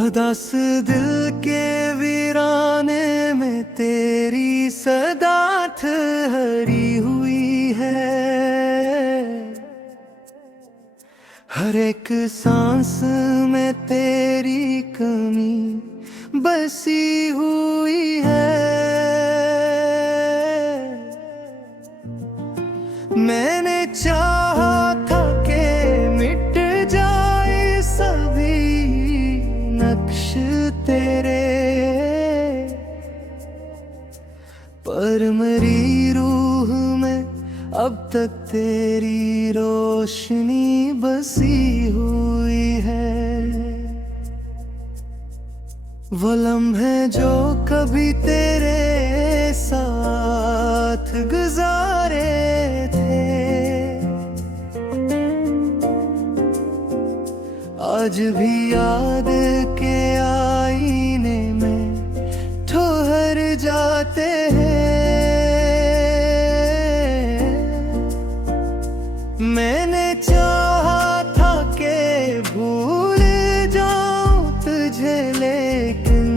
उदास दिल के वीराने में तेरी सदा ठहरी हुई है। हर एक सांस में तेरी कमी बसी हुई है। मैंने चाहा था कि मिट जाए सभी नक्श तेरे, पर मेरी रूह में अब तक तेरी रोशनी बसी हुई है। वो लम्हे जो कभी तेरे साथ गुजारे थे, आज भी याद के आईने में ठहर जाते हैं। मैंने चाहा था कि भूल जाऊं तुझे, लेकिन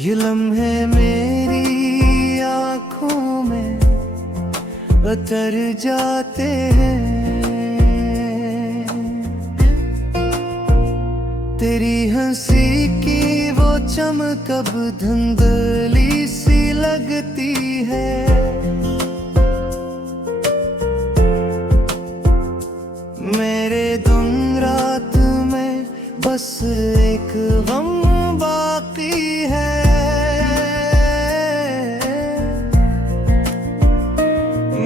ये लम्हे मेरी आंखों में उतर जाते हैं। तेरी हंसी की वो चमक अब धुंधली सी लगती है। मेरे दिन रात में बस एक गम बाकी है।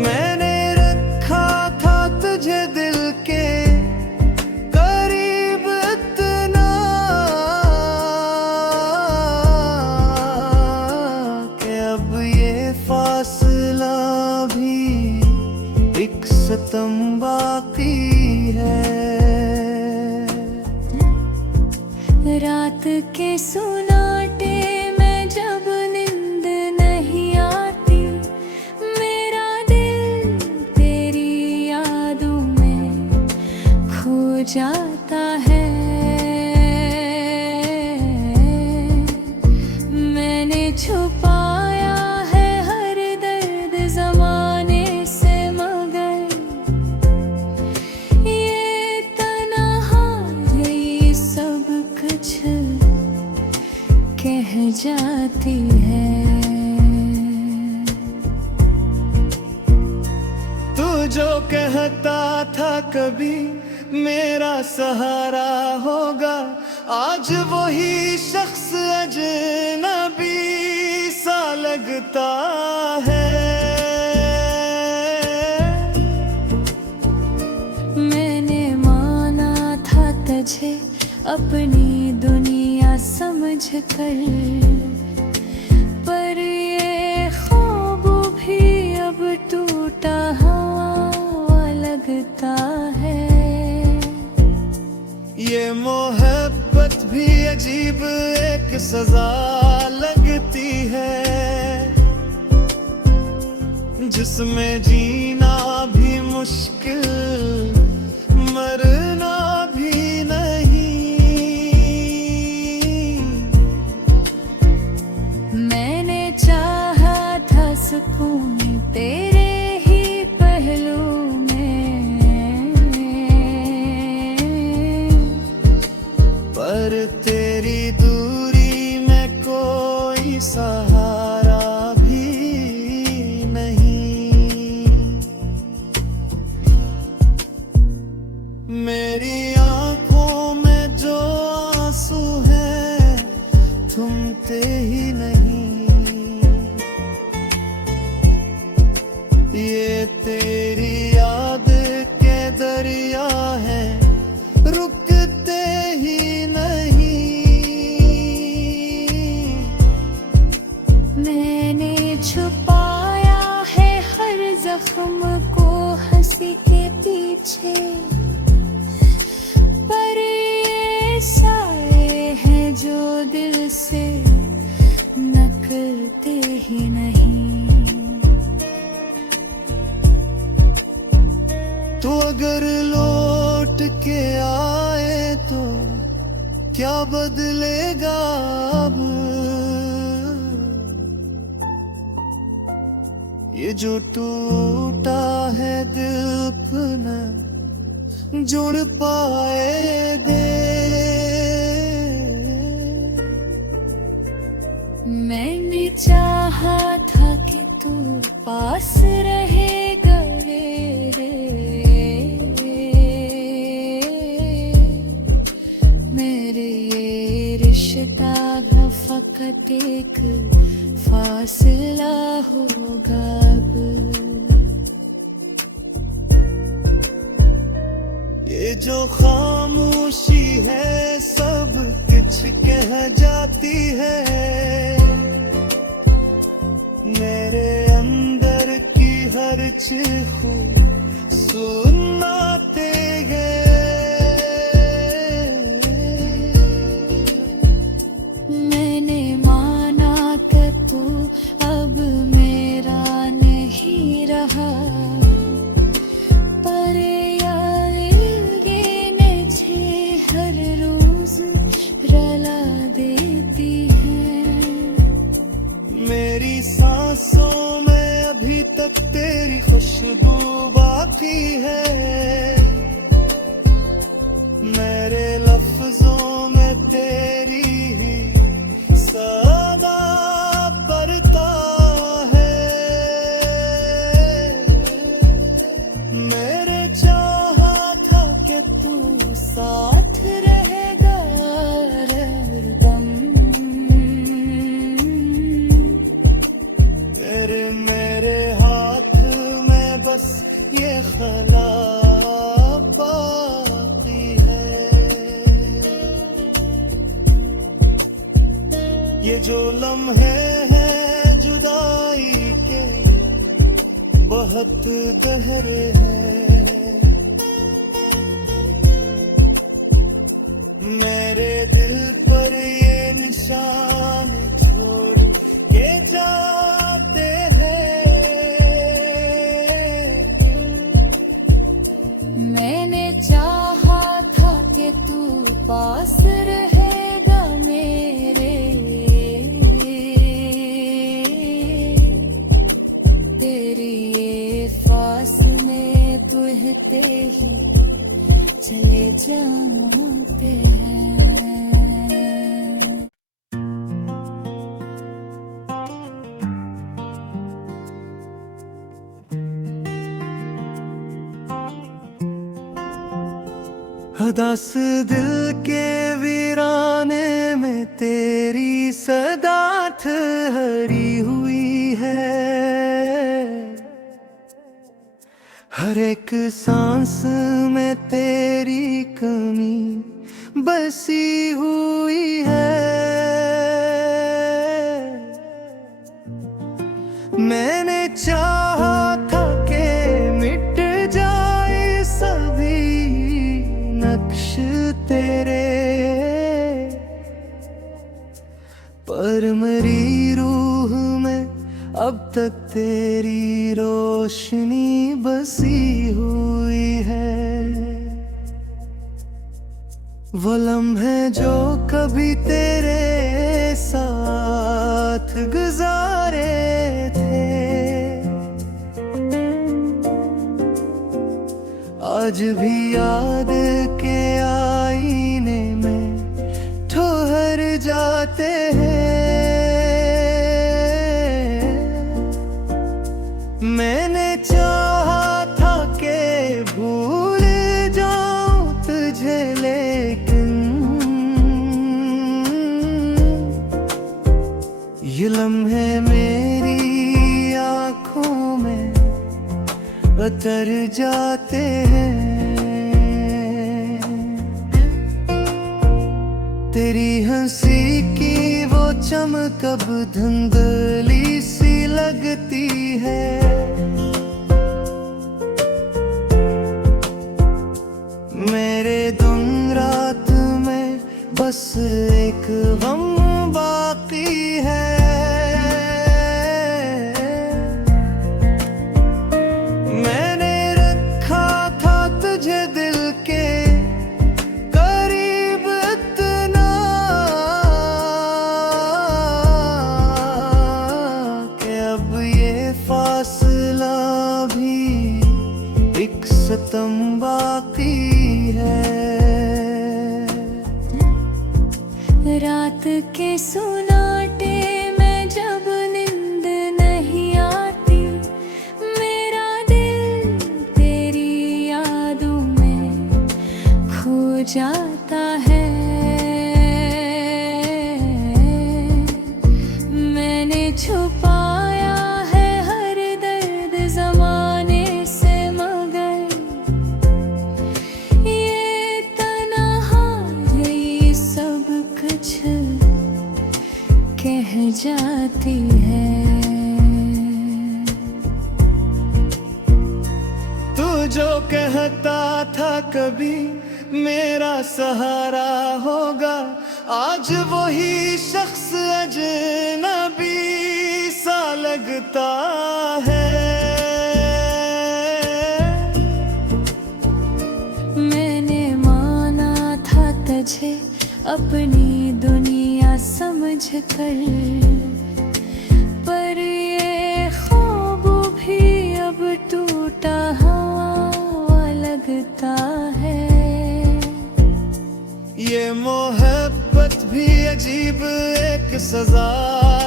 मैंने रखा था तुझे दिल के करीब इतना कि अब ये फासला भी एक सितम बाकी है। रात के सुनाटे में जब नींद नहीं आती, मेरा दिल तेरी यादों में खो जाता है। मैंने छुपाया है हर दर्द ज़माने से, मगर ये तन्हाई सब कुछ कह जाती है। तू जो कहता था कभी मेरा सहारा होगा, आज वही शख्स अजनबी सा लगता है। मैंने माना था तुझे अपनी दुनिया समझ कर, पर ये ख्वाब भी अब टूटा हुआ लगता है। ये मोहब्बत भी अजीब एक सजा लगती है, जिसमें जीना भी मुश्किल मरना भी नहीं। मैंने चाहा था सुकून तेरे ही पहलू में, पर तेरी दूरी में कोई सहारा भी नहीं। मेरी आंखों में जो आंसू हैं थमते ही नहीं। ये तेरी याद के दरिया है, रुकते ही नहीं। मैंने छुपाया है हर जख्म को हंसी के पीछे, पर ये साए हैं जो दिल से नकलते ही नहीं। तो अगर लौट के आए तो क्या बदलेगा अब। ये जो टूटा है दिल अपना जुड़ पाएंगे। मैंने चाहा था कि तू पास रहेगा मेरे, मेरे ये रिश्ता का फकत एक फासला होगा अब। ये जो खामोशी है सब कुछ कह जाती है। मेरे अंदर की हर चीख सुनाते हैं। मैंने माना कि तू अब मेरा नहीं रहा, पर यार गिने छे हर रोज रुला देती है। मेरी सांसों में अभी तक तेरी खुशबू बाकी है। मेरे लफ्जों में तेरी ही सदा बरता है। मेरे चाहा था कि तू साथ रहेगा हरदम। मेरे हाथ में बस ये खला बाकी है। ये जो लम्हे हैं जुदाई के बहुत गहरे हैं। मेरे दिल पर ये निशान छोड़ के जाते हैं। मैंने चाहा था कि तू पास रहेगा मेरे, तेरी ये फासले तुहते ही चले जाते हैं। हदास दिल के वीराने में तेरी सदा ठहरी हुई है। हर एक सांस में तेरी कमी बसी हुई है। मैंने चाहा था कि मिट जाए सभी नक्श तेरे, पर मेरी रूह में अब तक तेरी रोशनी बसी हुई है। वो लम्हे जो कभी तेरे साथ गुजारे थे, आज भी याद के आईने में ठहर जाते हैं। मैंने चाहा था कि भूल जाऊं तुझे, लेकिन ये लम्हे मेरी आंखों में उतर जाते हैं। तेरी हंसी की वो चमक अब धुंधली सी लगती है। मेरे दिन रात में बस एक गम बाकी है। मैंने रखा था तुझे दिल के रात के सुनाटे में जब नींद नहीं आती, मेरा दिल तेरी यादों में खो जाता है। मैंने छुपाया है हर दर्द ज़माने से, मगर ये तन्हाई सब कुछ कह जाती है। तू जो कहता था कभी मेरा सहारा होगा, आज वही शख्स अजनबी सा लगता है। मैंने माना था तुझे अपनी दुनिया समझ कर, पर ये ख्वाब भी अब टूटा हुआ लगता है। ये मोहब्बत भी अजीब एक सजा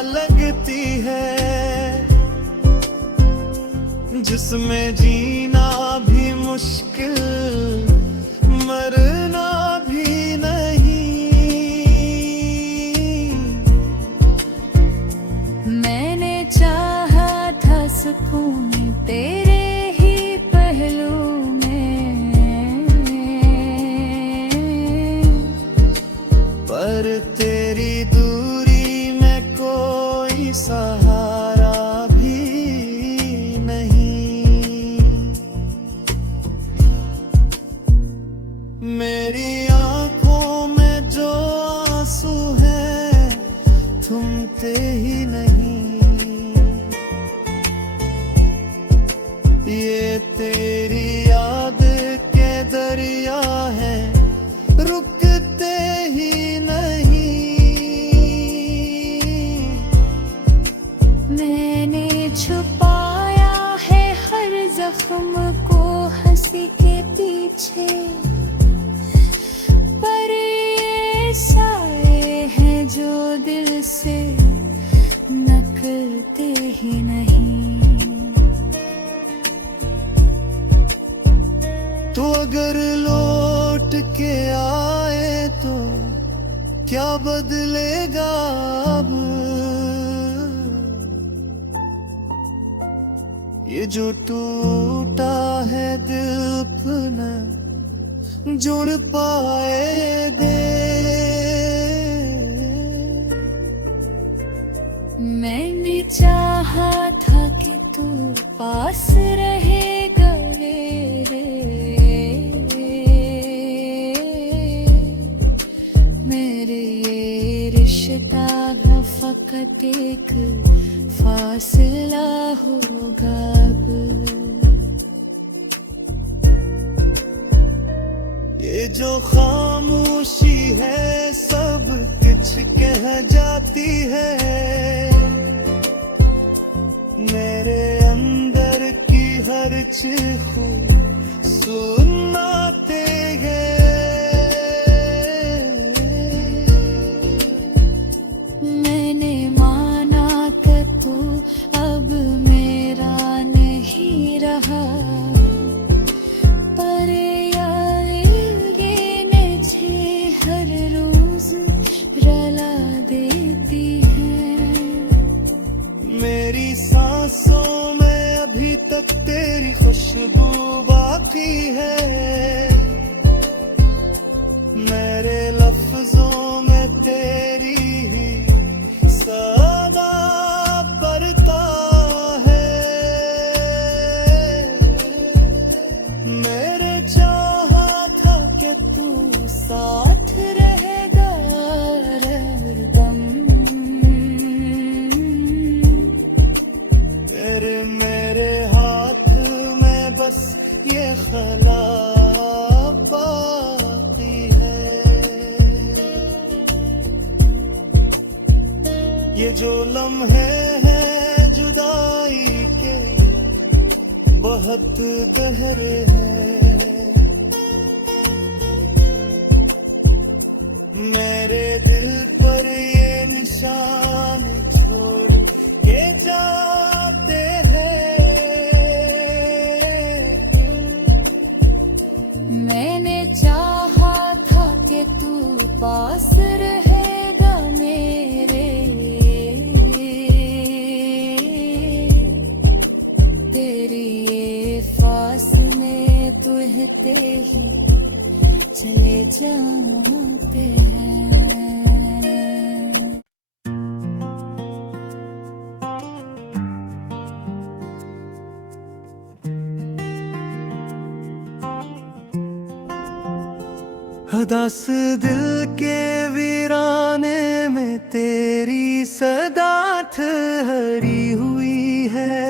लगती है, जिसमें जीना भी मुश्किल, मरना भी नहीं। मैंने चाहा था सुकून तेरे ही पहलू में, पर तेरी दूरी में कोई सहारा भी नहीं। मेरी आंखों में जो आंसू हैं थमते ही नहीं। ये तेरी याद के दरिया है, रुकते ही नहीं। मैंने छुपाया है हर जख्म को हंसी के पीछे, पर ये साए हैं जो दिल से निकलते ही नहीं। तो अगर लौट के आए तो क्या बदलेगा अब? ये जो टूटा है दिल अपना जुड़ पाए दे। मैंने चाहा था कि तू पास रहेगा मेरे, मेरे ये रिश्ता का फकत एक फासला होगा अब। ये जो खामोशी है सब कुछ कह जाती है, मेरे अंदर की हर चीख सुनाते हैं। मैंने माना कि तू अब मेरा नहीं रहा, पर यार ये छे हर रोज रुला देती है। मेरी सांसों में अभी तक तेरी खुशबू बाकी है, मेरे लफ्जों में तेरी ही सदा बरता है। मेरे चाहा था कि तू साथ रहेगा हरदम, तेरे मेरे हाथ में बस ये खला बाकी है। ये जो लम्हे हैं जुदाई के बहुत गहरे हैं, मेरे दिल पर जाते हैं। हदास दिल के वीराने में तेरी सदा ठहरी हुई है।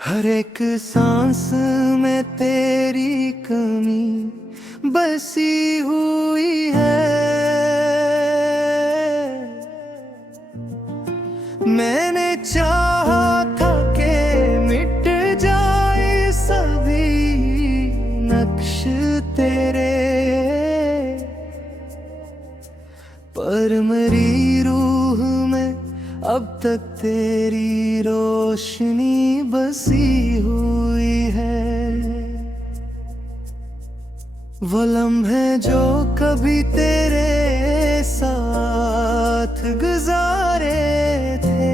हर एक सांस में तेरी कमी बसी हुई है। मैंने चाहा था कि मिट जाए सभी नक्श तेरे, पर मेरी रूह में अब तक तेरी रोशनी बसी हुई है। वो लम्हे जो कभी तेरे साथ गुजारे थे,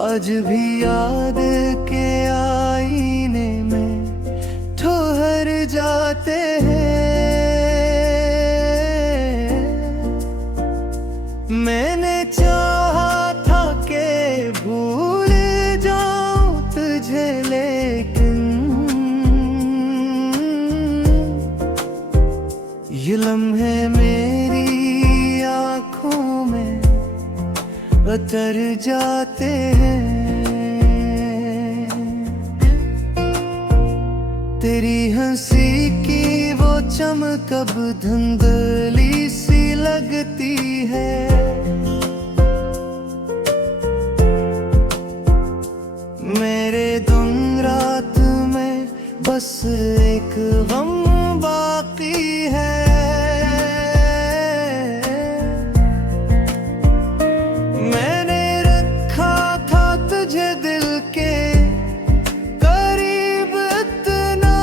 आज भी याद के आईने में ठहर जाते हैं। मैंने चाहा था कि भूल जाऊं तुझे, लेकिन ये लम्हे मेरी आँखों में उतर जाते हैं। तेरी हंसी की वो चमक अब धुंधली सी लगती है। मेरे दिन रात में बस एक गम बाकी है। मैंने रखा था तुझे दिल के करीब इतना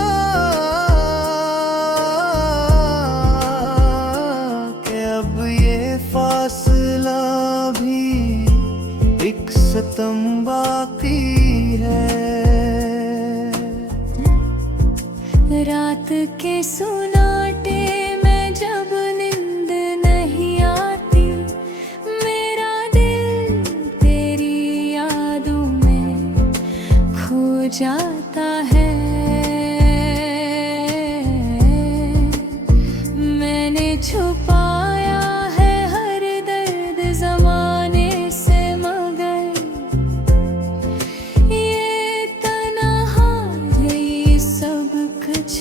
कि अब ये फासला भी एक सितम बाकी है। रात के सुनाटे में जब नींद नहीं आती, मेरा दिल तेरी यादों में खो जाता है। मैंने छुपाया है हर दर्द ज़माने से, मगर ये तन्हाई सब कुछ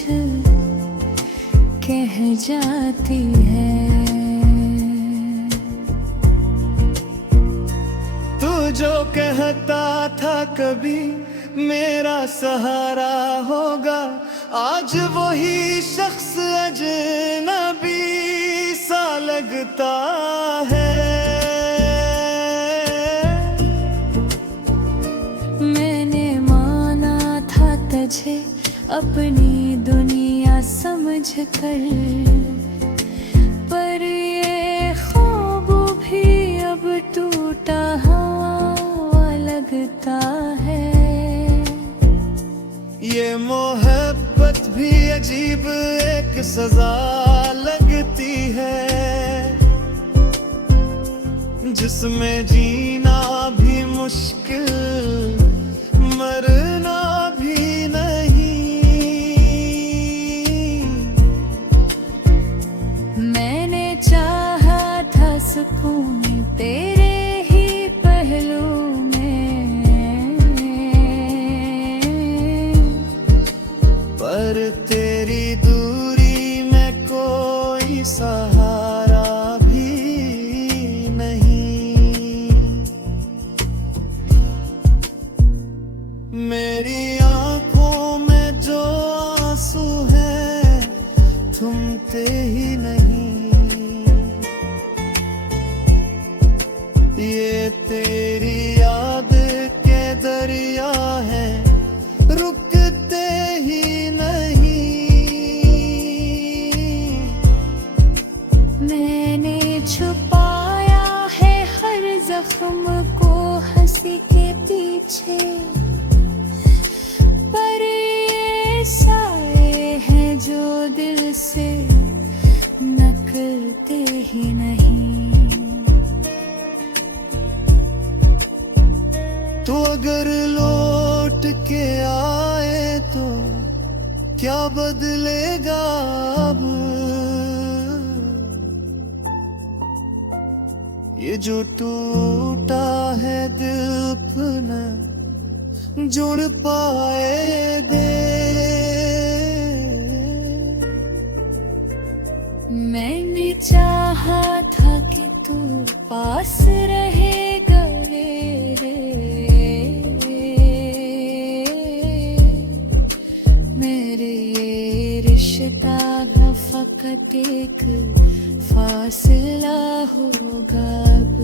कह जाती है। तू जो कहता था कभी मेरा सहारा होगा, आज वही शख्स अजनबी सा लगता है। मैंने माना था तुझे अपनी दुनिया समझ कर, पर ये ख्वाब भी अब टूटा हुआ लगता है। ये मोहब्बत भी अजीब एक सजा लगती है, जिसमें जीना भी मुश्किल, मरना भी नहीं। मैंने चाहा था सुकून तेरे ही पहलू में, पर तेरी दूरी में कोई सहारा भी नहीं। मेरी आंखों में जो आंसू हैं थमते ही नहीं। ये तेरी याद के दरिया है, रुकते ही नहीं। मैंने छुपाया है हर जख्म को हंसी के पीछे, के आए तो क्या बदलेगा अब। ये जो टूटा है दिल अपना जुड़ पाए दे। मैंने चाहा था कि तू पास रहेगा रे, मेरे ये रिश्ता का फकत एक फासला होगा अब।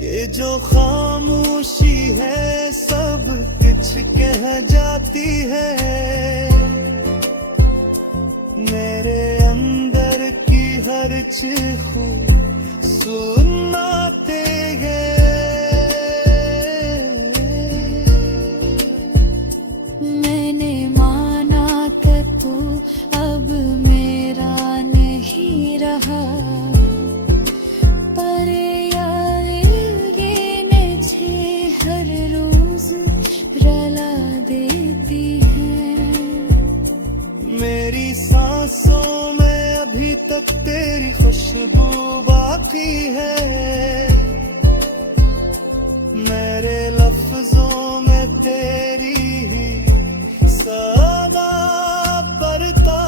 ये जो खामोशी है सब कुछ कह जाती है। मेरे अंदर की हर चीखू सुनाते हैं। मैंने माना कि तू अब मेरा नहीं रहा, पर यार ये हर रोज रुला देती है। मेरी सांसों में अभी तक तेरी खुशबू बाकी है। मेरे लफ्जों में तेरी ही सदा बरता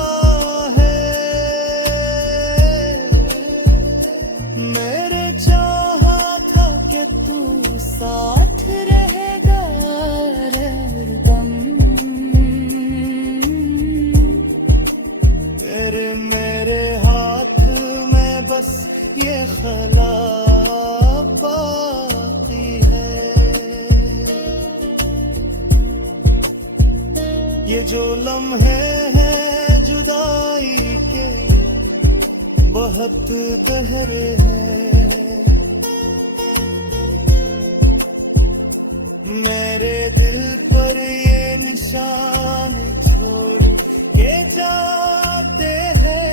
है। मेरे चाहा था कि तू साथ रहेगा हरदम। मेरे हाथ में बस ये ख्याल बाकी है। ये जो लम्हे हैं जुदाई के बहुत गहरे हैं। मेरे दिल पर ये निशान छोड़ के जाते हैं।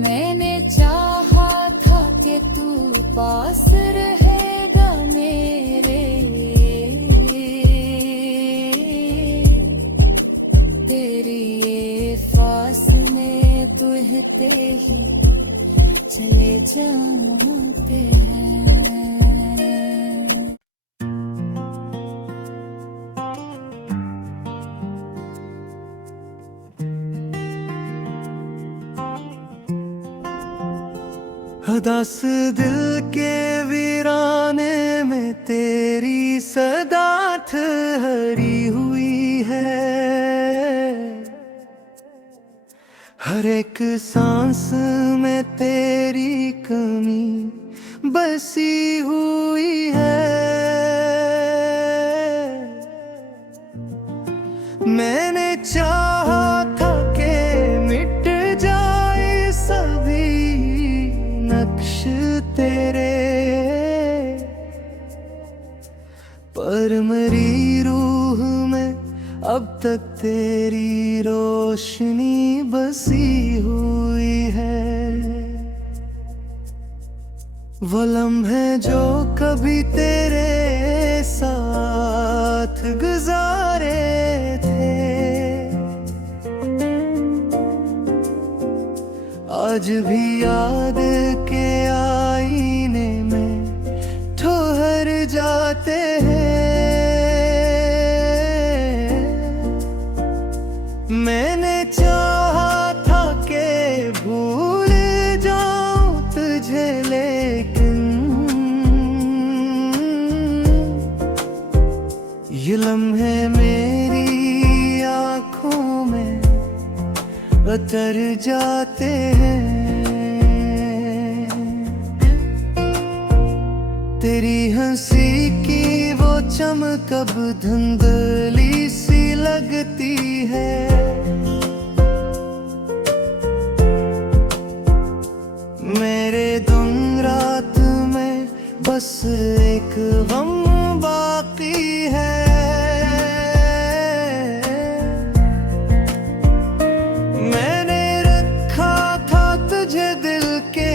मैंने चाहा था कि तू पास रहेगा मेरे, तेरी ये फासले तुहते ही चले जाते हैं। हदास दिल के वीराने में तेरी सदा ठहरी हुई है। हर एक सांस में तेरी कमी बसी हुई है। मैंने चाहा था कि मिट जाए सभी नक्श तेरे, पर मेरी रूह में अब तक तेरी रोशनी बसी हुई है। वो लम्हे जो कभी तेरे साथ गुजारे थे, आज भी याद के आईने में ठहर जाते हैं। मैंने चाहा था कि भूल जाऊं तुझे, लेकिन ये लम्हे मेरी आंखों में उतर जाते हैं। तेरी हंसी की वो चमक अब धुंधली सी लगती है। मेरे दिन रात में बस एक गम बाकी है। मैंने रखा था तुझे दिल के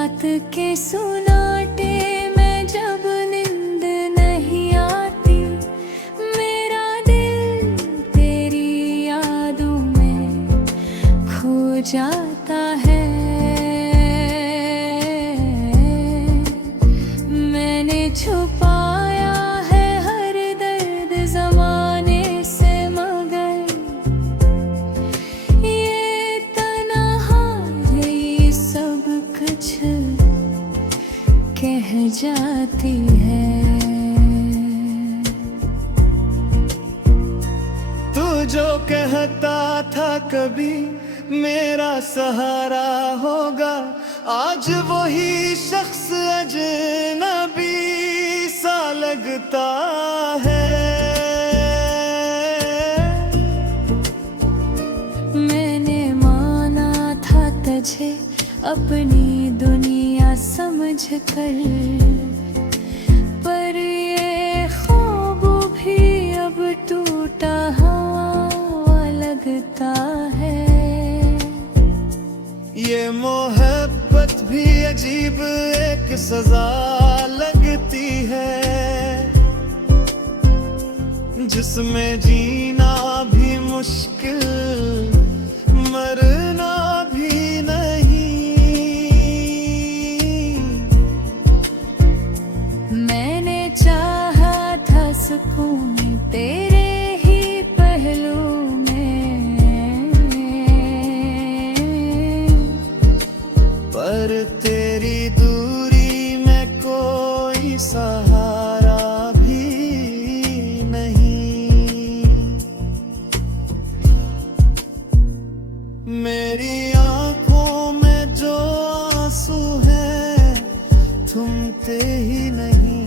रात के सुनाटे में जब नींद नहीं आती, मेरा दिल तेरी यादों में खो जाता है। मैंने छुपाया है हर दर्द ज़माने से, मगर ये तन्हाई सब कुछ कह जाती है। तू जो कहता था कभी मेरा सहारा होगा, आज वही शख्स अजनबी सा लगता है। मैंने माना था तुझे अपनी दुनिया समझ कर, पर ये ख्वाब भी अब टूटा हुआ लगता है। ये मोहब्बत भी अजीब एक सजा लगती है, जिसमें जीना भी मुश्किल, मरना भी नहीं। मैंने चाहा था सुकून तेरे ही पहलू में, पर तेरी दूरी में कोई सहारा भी नहीं। मेरी आंखों में जो आंसू हैं थमते ही नहीं।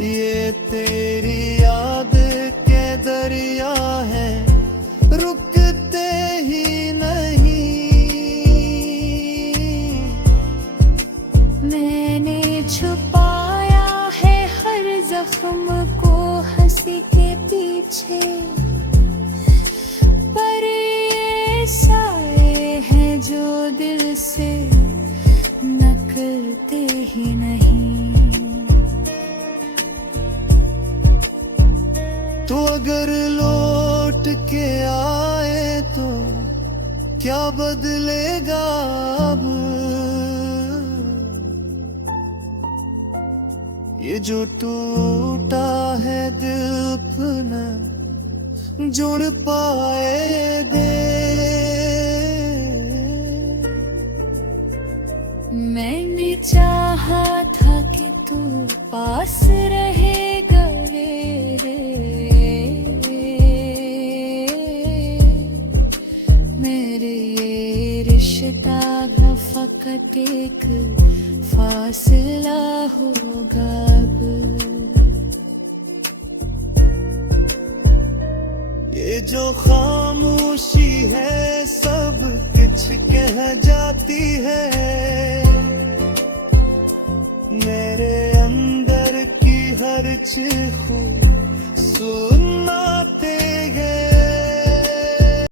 ये तेरी याद के दरिया है, रुकते ही नहीं। मैंने छुपाया है हर जख्म को हंसी के पीछे, पर ये साए हैं जो दिल से नकलते ही नहीं। तो अगर लौट के आए तो क्या बदलेगा अब? ये जो टूटा है दिल अपना जुड़ पाए दे। मैंने चाहा था कि तू पास रहेगा मेरे, मेरे ये रिश्ता का फकत एक फासला होगा अब। ये जो खामोशी है सब कुछ कह जाती है, मेरे अंदर की हर चीख